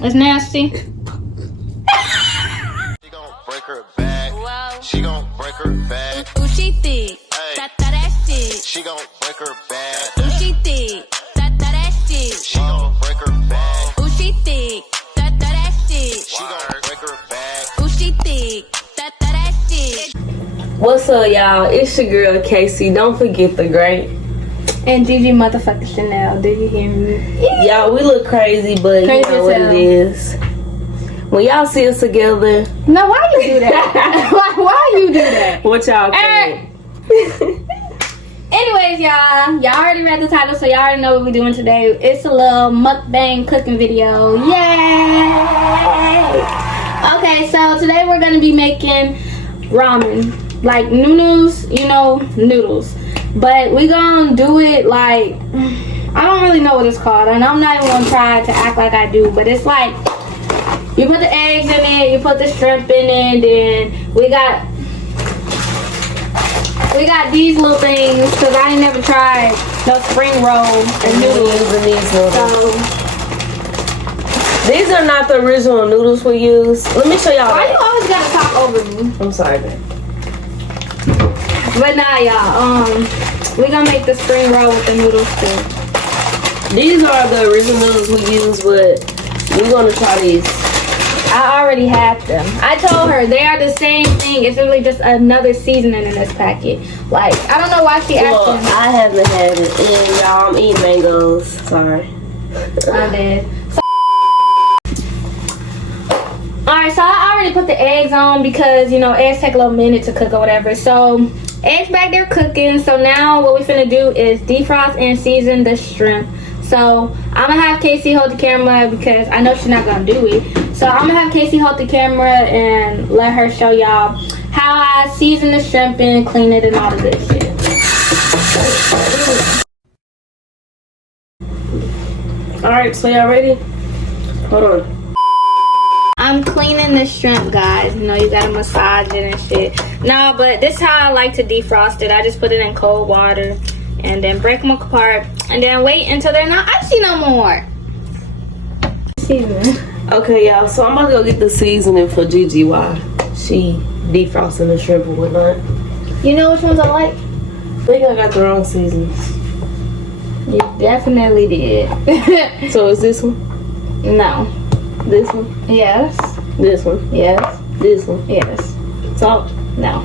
It's nasty. She gon' break her back. Whoa. She gon' break her back. Who she think? That shit. She gon' break her back. Who she think? That shit. She gon' break her back. Who she think? That shit. She gon' break her back. Who she think? That shit. What's up, y'all? It's your girl Casey. Don't forget the great. And Gigi motherfucking Chanel. Did you hear me? Y'all, we look crazy, but Crazy you know what as it is. When y'all see us together, No, why you do that? why you do that? what y'all think? Anyways, y'all already read the title, so y'all already know what we're doing today. It's a little mukbang cooking video. Yay! Okay, so today we're gonna be making ramen, like noodles, noodles. But we gonna do it like, I don't really know what it's called, and I'm not even gonna try to act like I do, but it's like, you put the eggs in it, you put the shrimp in it, then we got these little things, because I ain't never tried no spring roll and noodles. And these noodles. So, These are not the original noodles we use. Let me show y'all. why you that. always gotta talk over me? I'm sorry, babe. But nah, y'all, we gonna make the spring roll with the noodles too. These are the original noodles we use, but we're gonna try these. I already had them. I told her they are the same thing. It's really just another seasoning in this packet. Like, I don't know why she Well, asked me. I haven't had it, and y'all, I'm eating mangoes. Sorry. I did. Alright, so I already put the eggs on because, eggs take a little minute to cook or whatever. So, eggs back there cooking. So now what we finna do is defrost and season the shrimp. So, I'm gonna have Casey hold the camera because I know she's not gonna do it. So, I'm gonna have Casey hold the camera and let her show y'all how I season the shrimp and clean it and all the good shit. Alright, so y'all ready? Hold on. I'm cleaning the shrimp, guys. You gotta massage it and shit. No, but this is how I like to defrost it. I just put it in cold water and then break them apart and then wait until they're not icy no more. Seasoning. Okay, y'all, so I'm about to go get the seasoning for Gigi while she defrosting the shrimp and whatnot. You know which ones I like? I think I got the wrong seasonings. You definitely did. So is this one? No. This one? Yes. This one? Yes. This one? Yes. Salt? No.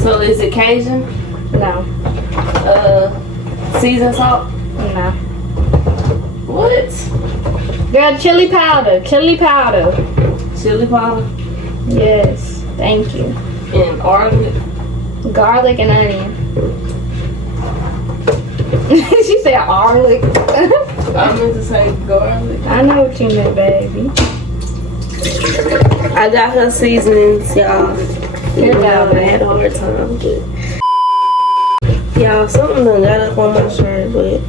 So is it Cajun? No. Seasoned salt? No. What? Girl, chili powder. Chili powder. Chili powder? Yes. Thank you. And garlic? Garlic and onion. She said garlic. I meant to say garlic. I know what you meant, baby. I got her seasonings, y'all. Good job, I had a hard time, but y'all, something done got up on my shirt, but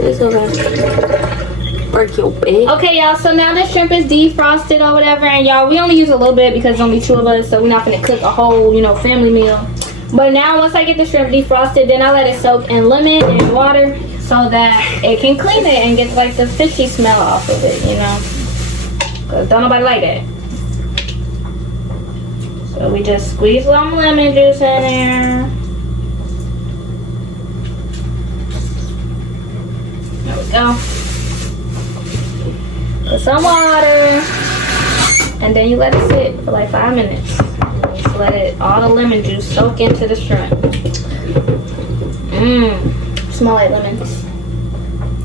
it's okay. Work your back. Okay, y'all, so now the shrimp is defrosted or whatever, and y'all, we only use a little bit because there's only 2 of us, so we're not gonna cook a whole, family meal. But now, once I get the shrimp defrosted, then I let it soak in lemon and water so that it can clean it and get like the fishy smell off of it, because don't nobody like that. So we just squeeze some lemon juice in there. There we go. Put some water, and then you let it sit for like 5 minutes. Just let all the lemon juice soak into the shrimp. Smell like lemons.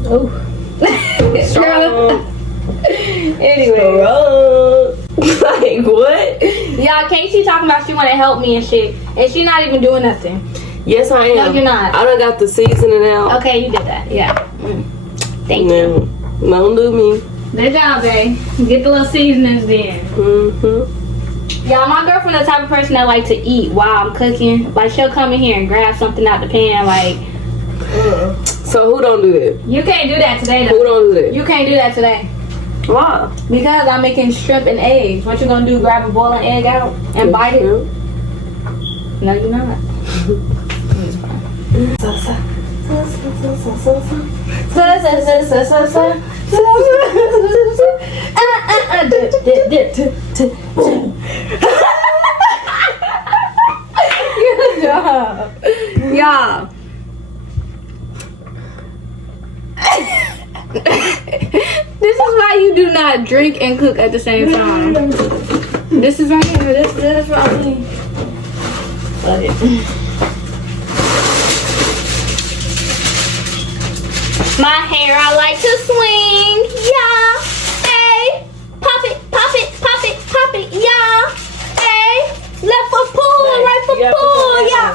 Oh. Anyway. Like what? Y'all, Casey talking about she want to help me and shit, and she not even doing nothing. Yes, I am. No, you're not. I done got the seasoning out. Okay, you did that. Yeah. Thank you. Don't do me. Good job, babe. Get the little seasonings then. Y'all, my girlfriend the type of person that like to eat while I'm cooking. Like, she'll come in here and grab something out the pan. Like, So who don't do that? you can't do that today, though. Who don't do that? You can't do that today. Why? Because I'm making shrimp and eggs. What you gonna do? Grab a boiling egg out and bite it? No, you're not. It's fine. Y'all. This is why you do not drink and cook at the same time. This is right here. This is right here. My hair, I like to swing. Yeah. Hey. Pop it, pop it, pop it, pop it. Yeah. Hey. Left foot pull, right foot pull. Yeah.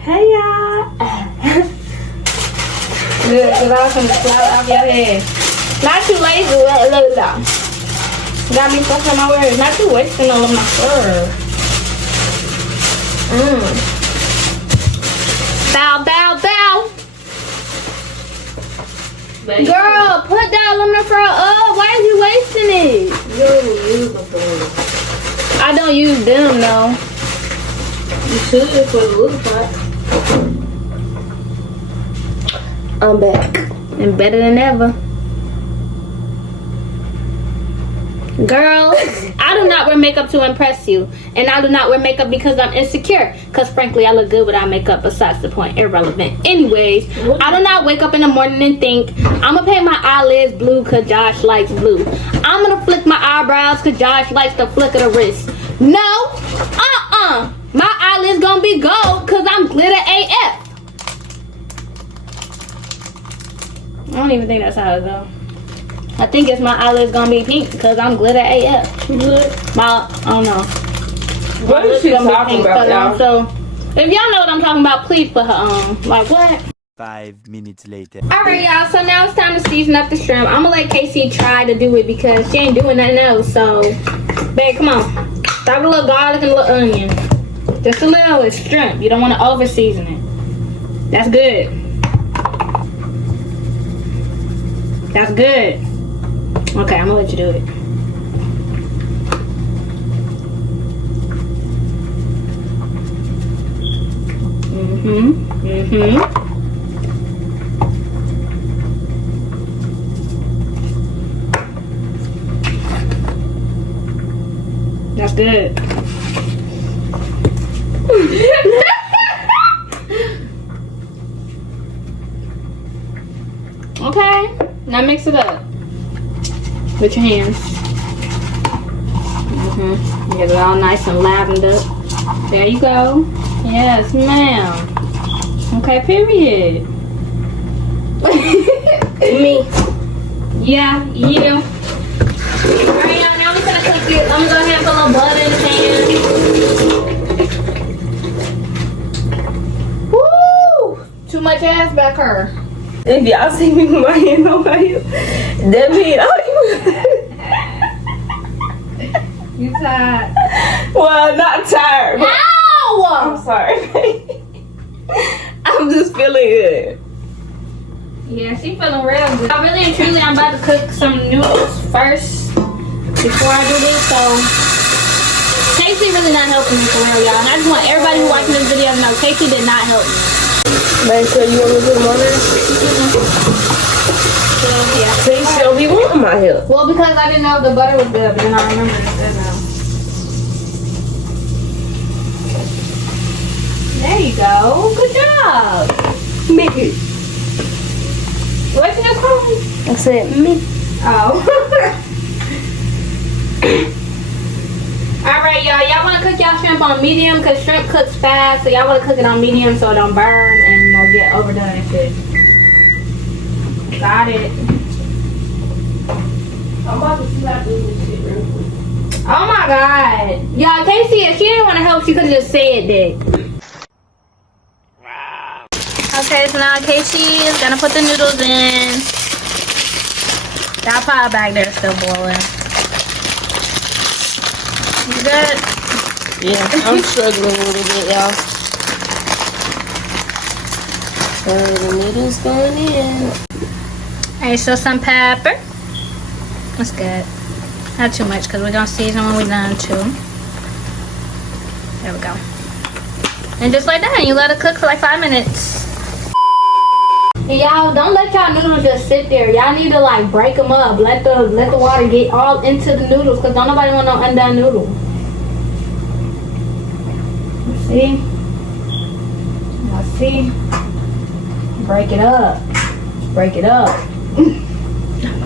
Hey y'all. Good, because I was going to slide off your head. Not too lazy. Got me stuck on my words. Not too wasting all of my fur. Bow, bow, bow. Girl, put that aluminum foil up. Why are you wasting it? You don't use the phone. I don't use them, though. You should for the little pot. I'm back. And better than ever. Girl, I do not wear makeup to impress you. And I do not wear makeup because I'm insecure. Because frankly, I look good without makeup. Besides the point, irrelevant. Anyways, I do not wake up in the morning and think, I'm going to paint my eyelids blue because Josh likes blue. I'm going to flick my eyebrows because Josh likes the flick of the wrist. No. My eyelids going to be gold because I'm glitter AF. I don't even think that's how it goes. I think it's my eyelids gonna be pink because I'm glitter AF. I don't know. What is she talking about, y'all? So, if y'all know what I'm talking about, please put her on. Like, what? 5 minutes later. Alright, y'all. So now it's time to season up the shrimp. I'm gonna let KC try to do it because she ain't doing nothing else. So, babe, come on. Start with a little garlic and a little onion. Just a little. It's shrimp. You don't want to over season it. That's good. That's good. Okay, I'm gonna let you do it. That's good. Okay, now mix it up with your hands. Get it all nice and livened up. There you go. Yes, ma'am. Okay, period. Me. Yeah, you. Alright, y'all, now we're gonna cook it. I'm gonna go ahead and put a little butter in the pan. Woo! Too much ass back her. If y'all see me with my hand on my hip, that means You tired? well, not tired, but Ow! I'm sorry. I'm just feeling good. Yeah, she feeling real good. Really and truly, I'm about to cook some noodles first before I do this. So, Casey really not helping me for real, y'all. And I just want everybody who watching this video to know Casey did not help me. Make sure you want me to put them on there? So, yeah. Please show me wanting my help. Well, because I didn't know if the butter was good, but then I remember it's good now. There you go. Good job. Me. What's your called? I said me. Oh. Alright, y'all. Y'all want to cook y'all shrimp on medium because shrimp cooks fast. So y'all want to cook it on medium so it don't burn and get overdone and shit. Got it. I'm about to see how to do this shit real quick. Oh my god. Y'all, Casey, if she didn't want to help, she could have just said that. Okay, so now Casey is gonna put the noodles in. That pot back there is still boiling. You good? Yeah, I'm struggling a little bit, y'all. So the noodles going in. Alright, so some pepper. That's good. Not too much because we're gonna season when we're done too. There we go. And just like that, you let it cook for like 5 minutes. And Y'all don't let y'all noodles just sit there. Y'all need to like break them up. Let the water get all into the noodles, cause don't nobody want no undone noodle. See? Now see? Break it up. Break it up.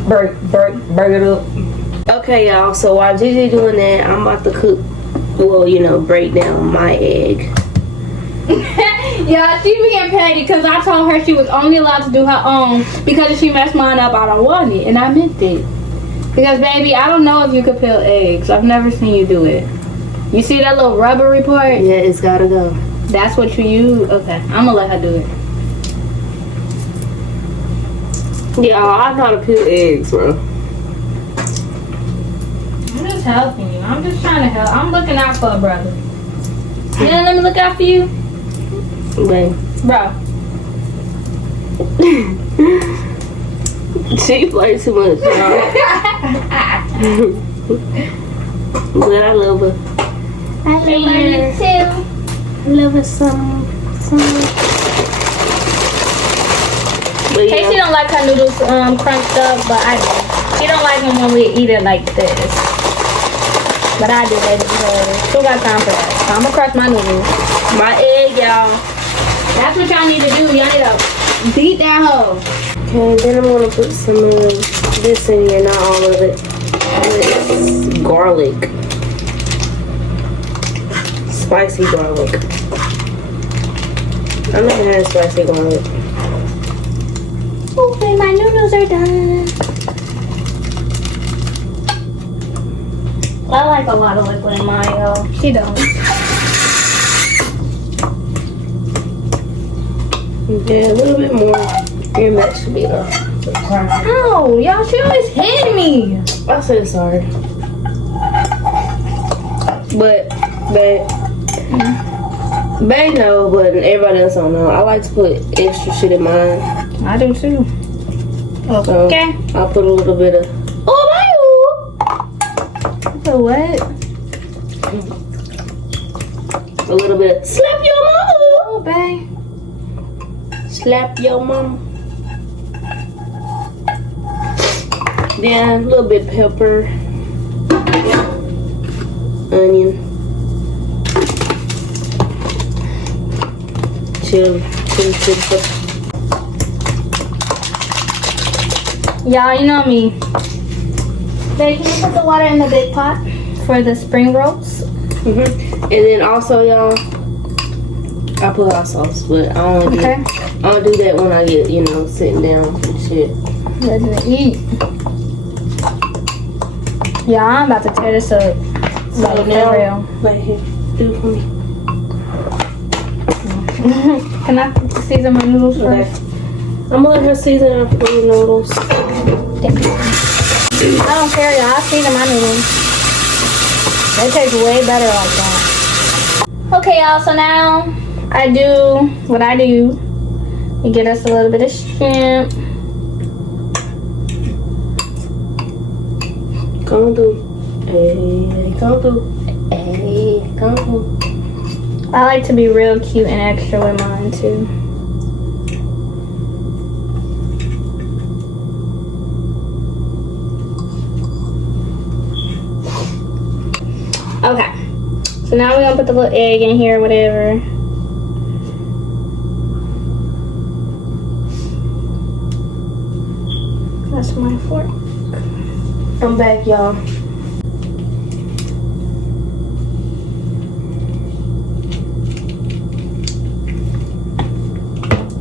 Break it up. Okay, y'all. So while Gigi doing that, I'm about to cook. Well, you know, break down my egg. Yeah, she being petty because I told her she was only allowed to do her own because if she messed mine up, I don't want it. And I meant it. Because, baby, I don't know if you could peel eggs. I've never seen you do it. You see that little rubbery part? Yeah, it's gotta go. That's what you use? Okay, I'm going to let her do it. Yeah, I know how to peel eggs, bro. I'm just helping you. I'm just trying to help. I'm looking out for a brother. Yeah, let me look out for you. Babe. Bro. She plays too much, y'all. But I love her. I love her too. I love her some. But Casey yeah, don't like her noodles crunched up, but I do. She don't like them when we eat it like this. But I do, baby, because she got time for that. So I'm gonna crush my noodles. my egg, y'all. That's what y'all need to do. Y'all need to beat that hoe. Okay, then I'm gonna put some of this in here, not all of it. It's garlic. Spicy garlic. I've never had spicy garlic. Okay, my noodles are done. I like a lot of liquid in mine, She don't. Yeah, a little bit more. Your match should be up. Oh, y'all, she always hitting me. I said sorry. But, babe know, but everybody else don't know. I like to put extra shit in mine. I do too. So Okay. I'll put a little bit of. Oh, my. So what? A little bit of slap your mama. Oh, babe. Slap your mama. Then a little bit pepper. Onion. Chili pepper. Y'all, you know me. Babe, can you put the water in the big pot for the spring rolls? And then also, y'all, I put hot sauce, but I only do that when I get, you know, sitting down and shit. Ready to eat. Yeah, I'm about to tear this up. So Like, now, for real. right here, do it for me. Can I season my noodles Okay. first? I'm gonna let her season her food noodles. Thank you. I don't care, y'all. I season my noodles. They taste way better like that. Okay, y'all. So now I do what I do. You get us a little bit of shrimp. Come through. Hey, come through. Hey, come through. I like to be real cute and extra with mine too. Okay. So now we're gonna put the little egg in here, whatever. That's my fork. I'm back, y'all.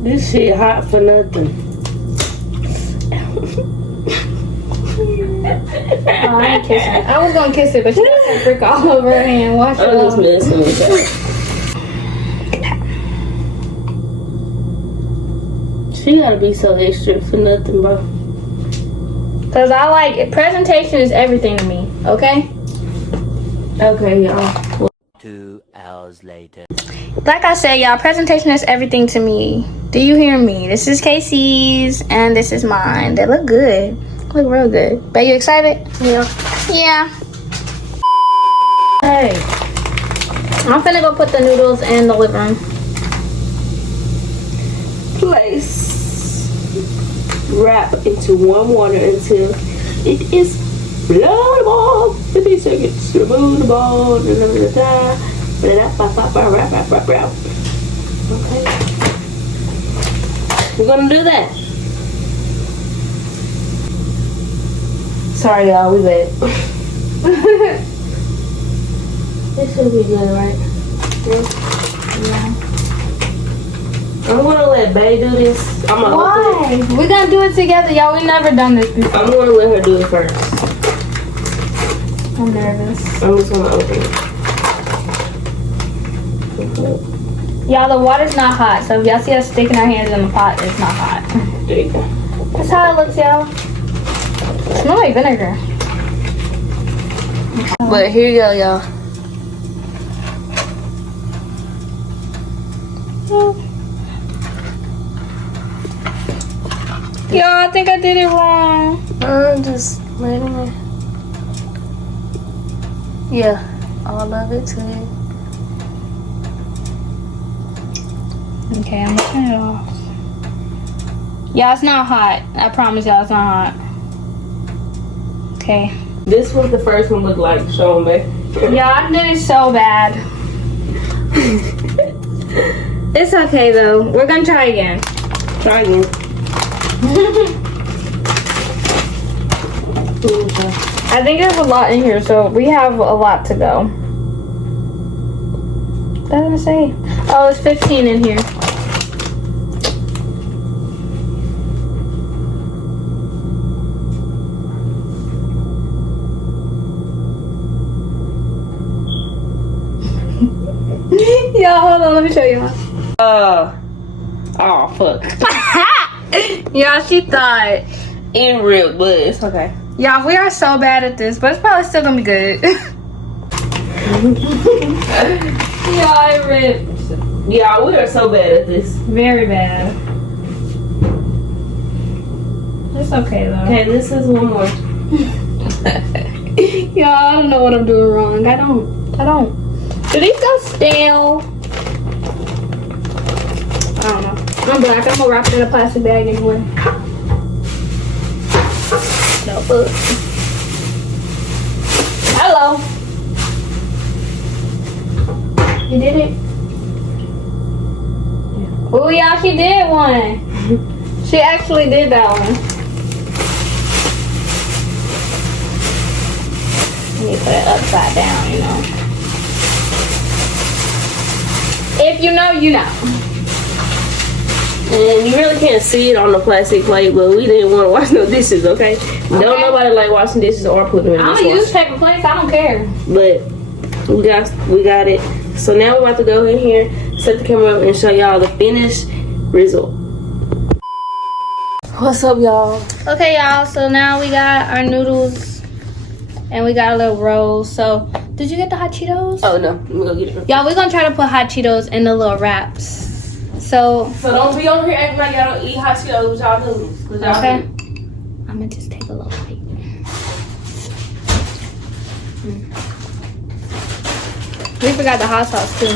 This shit hot for nothing. Oh, I ain't kissing it. I was gonna kiss it, but she got some freak all over her hand. Wash it I'm just off. messing with that. She gotta be so extra for nothing, bro. Cause I like it. Presentation is everything to me. Okay. Okay, y'all. 2 hours later. Like I said, y'all, presentation is everything to me. Do you hear me? This is Casey's and this is mine. They look good. Look real good. Are you excited? Yeah. Yeah. Hey. I'm finna go put the noodles in the living room. Place. wrap into warm water until it is bloodable. 15 seconds to remove the ball. Okay. We're gonna do that. Sorry, y'all. We back. This should be good, right? Yeah. I'm gonna let Bae do this. I'm gonna Why? We're gonna do it together, y'all. We never done this before. I'm gonna let her do it first. I'm nervous. I'm just gonna open it. Y'all, the water's not hot, so if y'all see us sticking our hands in the pot, it's not hot. There you go. That's how it looks, y'all. It smells like vinegar. But here you go, y'all. Yo, I think I did it wrong. I'm just letting it. Yeah, all of it to it. Okay, I'm gonna turn it off. Y'all, it's not hot. I promise y'all, it's not hot. Okay. This was the first one looked like showing me. Y'all, I did it so bad. It's okay though. We're gonna try again. Try again. I think there's a lot in here, so we have a lot to go. What did I say? Oh, it's 15 in here. Y'all, hold on, let me show y'all. Oh, fuck. Y'all, she thought. It ripped, but it's okay. Y'all, we are so bad at this, but it's probably still gonna be good. Y'all, it ripped. Yeah, we are so bad at this. Very bad. It's okay though. Okay, this is one more. Y'all, I don't know what I'm doing wrong. I don't. Do these go stale? I don't know. I'm black. I'm gonna wrap it in a plastic bag anyway. No, but. Hello. You did it? Oh, y'all, she did one. She actually did that one. Let me put it upside down, you know. If you know, you know. And you really can't see it on the plastic plate, but we didn't want to wash no dishes, okay? Don't nobody like washing dishes or putting them in I the don't use dishwasher. paper plates. I don't care. But we got it. So now we're about to go in here, set the camera up, and show y'all the finished result. What's up, y'all? Okay, y'all. So now we got our noodles, and we got a little roll. So, did you get the hot Cheetos? Oh no, let me go get it. Y'all, we're gonna try to put hot Cheetos in the little wraps. So don't be on here acting like y'all don't eat hot Cheetos with y'all noodles. okay. I'm gonna just take a little bite. We forgot the hot sauce too.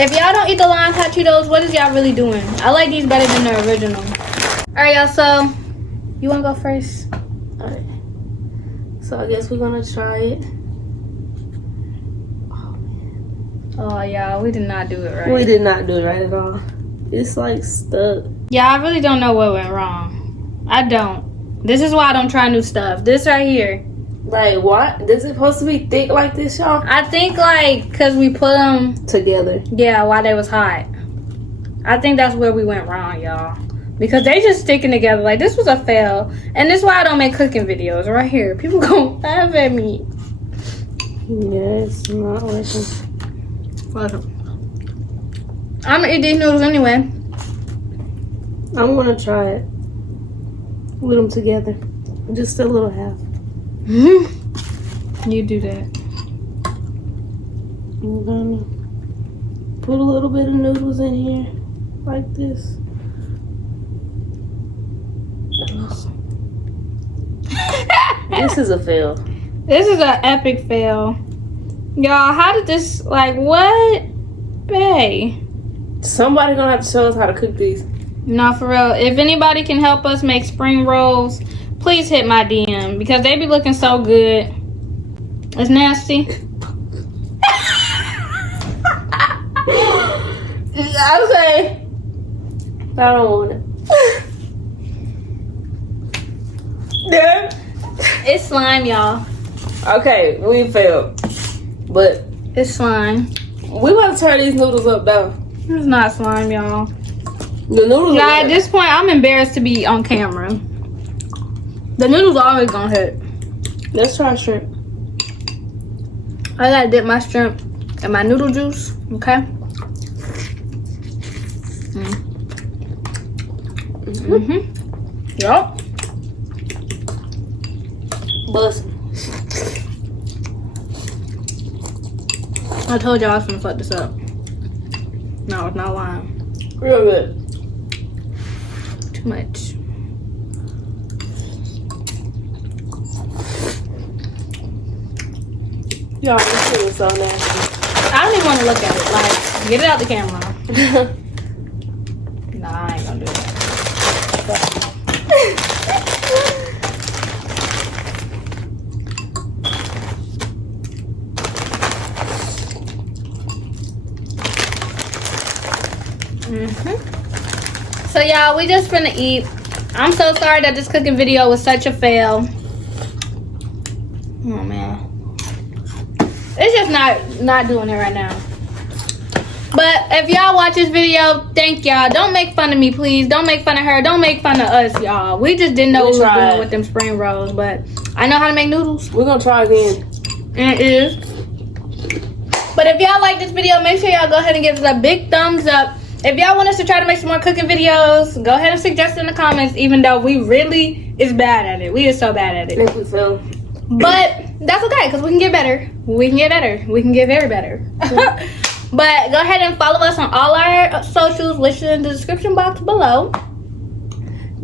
If y'all don't eat the lime hot Cheetos, what is y'all really doing? I like these better than the original. Alright, y'all, so you wanna go first? Alright. So I guess we're gonna try it. Oh y'all, we did not do it right. We did not do it right at all. It's like stuck. Yeah, I really don't know what went wrong. I don't. This is why I don't try new stuff. This right here. Like what? Is it supposed to be thick like this, y'all? I think like cause we put them Together. yeah while they was hot. I think that's where we went wrong, y'all. Because they just sticking together. Like this was a fail. And this is why I don't make cooking videos right here. People gonna laugh at me. Yeah, it's not working. I'm gonna eat these noodles anyway. I'm gonna try it with them together. Just a little half. You do that. I'm gonna put a little bit of noodles in here, like this. This is a fail. This is an epic fail. Y'all, how did this, like, what? Bae. Somebody gonna have to show us how to cook these. No, for real. If anybody can help us make spring rolls, please hit my DM because they be looking so good. It's nasty. I would say I don't want it. Yeah. It's slime, y'all. Okay, we failed. But It's slime. we want to turn these noodles up though. It's not slime, y'all. The noodles Nah, are at this point, I'm embarrassed to be on camera. The noodles always gonna hit. Let's try shrimp. I gotta dip my shrimp in my noodle juice, okay? Yup. Bust. I told y'all I was gonna fuck this up. No, it's not lying. Real good. Too much. Y'all, this shit is so nasty. I don't even want to look at it. Like, get it out the camera. Nah, I ain't gonna do that. So y'all, we just finna eat. I'm so sorry that this cooking video was such a fail. Oh man, it's just not doing it right now. But if y'all watch this video, thank y'all. Don't make fun of me, please. Don't make fun of her. Don't make fun of us, y'all. We just didn't know what we were doing with them spring rolls, but I know how to make noodles. We're gonna try again. And it is. But if y'all like this video, make sure y'all go ahead and give us a big thumbs up. If y'all want us to try to make some more cooking videos, go ahead and suggest it in the comments, even though we really is bad at it. We are so bad at it. Make we feel. But that's okay, because we can get better. We can get better. We can get very better. But go ahead and follow us on all our socials, which is in the description box below.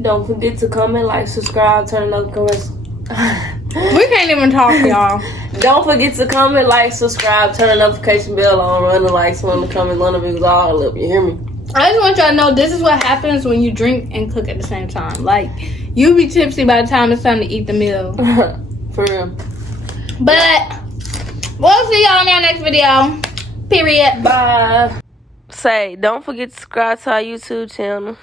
Don't forget to comment, like, subscribe, turn on notifications. We can't even talk, y'all. Don't forget to comment, like, subscribe, turn the notification bell on, run the likes, run the comments, run the views, all up. You hear me? I just want y'all to know this is what happens when you drink and cook at the same time. Like, you be tipsy by the time it's time to eat the meal. For real. But we'll see y'all in our next video. Period. Bye. Say, don't forget to subscribe to our YouTube channel.